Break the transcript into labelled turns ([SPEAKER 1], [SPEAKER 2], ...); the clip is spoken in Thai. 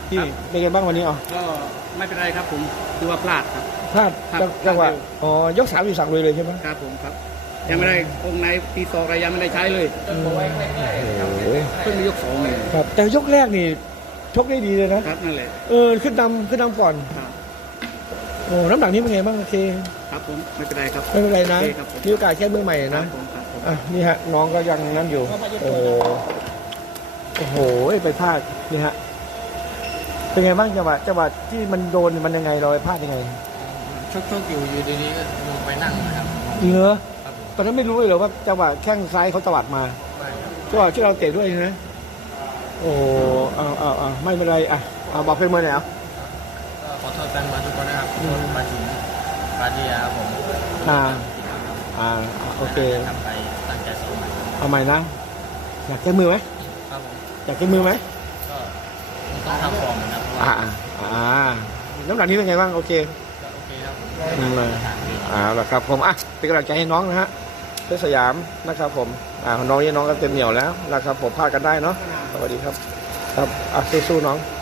[SPEAKER 1] พี่เป็นไงบ้างวันนี้อ๋อ
[SPEAKER 2] ก็ไม่เป็นไรครับผมคือว่าพลาดครับ
[SPEAKER 1] พลาดจังหวะอ๋อยก3อยู่สั่งเลยใช่ไหม
[SPEAKER 2] ครับผมครับยังไม่ได้องค์ในตีสองอะไรยังไม่ได้ใช้เลย
[SPEAKER 1] โอ้โห
[SPEAKER 2] เพิ่งมายก2เลย
[SPEAKER 1] ครับแต่ยกแรกนี่ชกได้ดีเลยนะครับ
[SPEAKER 2] นั่นแหละ
[SPEAKER 1] ขึ้นนำก่อน
[SPEAKER 2] ครับ
[SPEAKER 1] โอ้น้ำหนักนี้เป็นไงบ้างโอเค
[SPEAKER 2] ครับผมไม่เป็นไรครับ
[SPEAKER 1] ไม่เป็นไรนะมีโอกาสแค่เมื่อใหม่นะนี่ฮะน้องก็ยังนั่นอยู่โอ้โหไปพลาดนี่ฮะเป็นไงบ้างจังหวะที่มันโดนมันยังไงเราไปพลาดยังไง
[SPEAKER 3] ชกอยู่ดีๆก็ลงไปนั่งนะครับ
[SPEAKER 1] เหรอตอนนั้นไม่รู้เลยเหรอว่าจังหวะแข้งซ้ายเขาตวัดมาจังหวะที่เราเตะด้วยนะโอ้เอาไม่เป็นไรบอกเพื่อนมาหน่อยเอา
[SPEAKER 3] ขอโทษแฟนบอลทุกคนนะครับมาถึงปาเดียครับผม
[SPEAKER 1] โอเค
[SPEAKER 3] ทำไปตั้งใจซ้อมใหม่
[SPEAKER 1] เอาใหม่นะอยากแก้มือไหม
[SPEAKER 3] ครับผม
[SPEAKER 1] อยากแก้มือไหม
[SPEAKER 3] ก็ต้องทำฟอร์มนะครับ
[SPEAKER 1] น้ำหนักนี้เป็นไงบ้างโอเค
[SPEAKER 3] ครับ
[SPEAKER 1] ละครับผมเป็นกำลังใจให้น้องนะฮะเพชรสยามนะครับผมน้องก็เต็มเหนียวแล้วนะครับผมพลาดกันได้เนาะสวัสดีครับสู้ๆน้อง